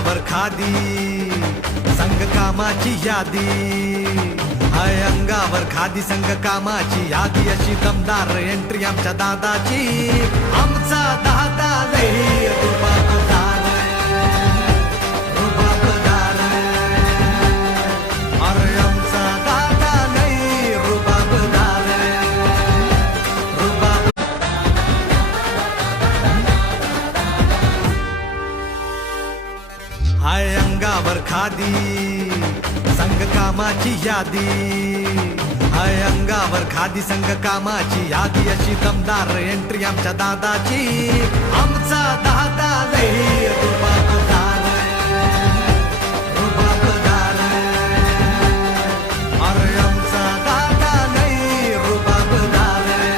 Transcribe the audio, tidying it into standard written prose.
अंगावर खादी संग कामाची यादी हाय अंगावर खादी संग कामाची यादी अशी दमदार एंट्री आमच्या दादाची आमचा दादा लई रुबाबदार रुबाबदार अरे आमचा दादा लई रुबाबदार रुबाब हाय अंगावर खादी संग कामाची यादी हाय अंगावर खादी संग कामाची यादी अशी दमदार एंट्री आमच्या दादाची आमचा दादा लई रुबाबदार